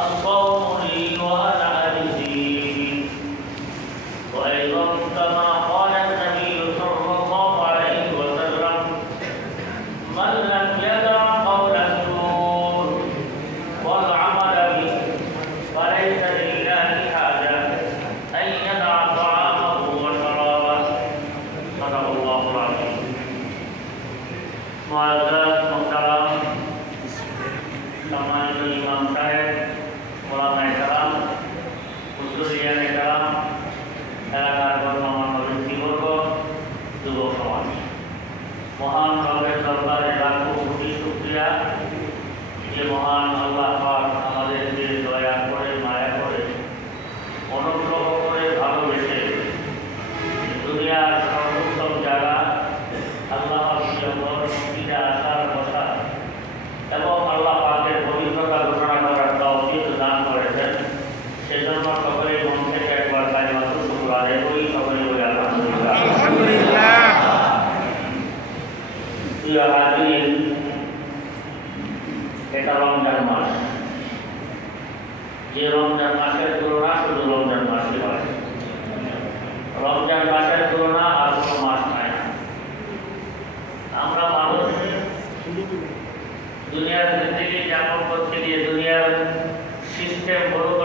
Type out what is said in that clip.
الصوم لي وأنا أجزي وأيضا كما قال النبي صلى الله عليه وسلم من لم يدع قول الزور والعمل به فليس لله حاجة أن يدع طعامه وشرابه صدق الله العظيم. معزز محترم সম্মানিত ইমাম সাহেব, ওলামায়ে কেরাম, হুজুরিয়ানে কেরাম, এলাকার গণ্যমান্য ব্যক্তিবর্গ, যুবক সমাজ, মহান রবের দরবারে লাখো কোটি শুকরিয়া যে মহান আল্লাহ পাক আমাদেরকে দয়া করে, মায়া করে, অনুগ্রহ করে, ভালোবেসে দুনিয়ার সর্বোত্তম জায়গা আল্লাহর মসজিদে আসার কথা এবং আল্লাহ পাকের পবিত্রতা ঘোষণা করার তৌফিক দান করেছেন। সেজন্য সকলে মন থেকে একবার কালিমাতুল শুকর আদায় করি। সকলে বলি আলহামদুলিল্লাহ। প্রিয় হাজিরিন, এটা রমজান মাস। যে রমজান মাসের তুলনা শুধু রমজান মাসই হয়। রমজান মাসের তুলনা আর কোনো মাস নাই। আমরা মানুষ দুনিয়ার জিন্দেগি যাপন করতে গিয়ে, দুনিয়ার সিস্টেম বলুন,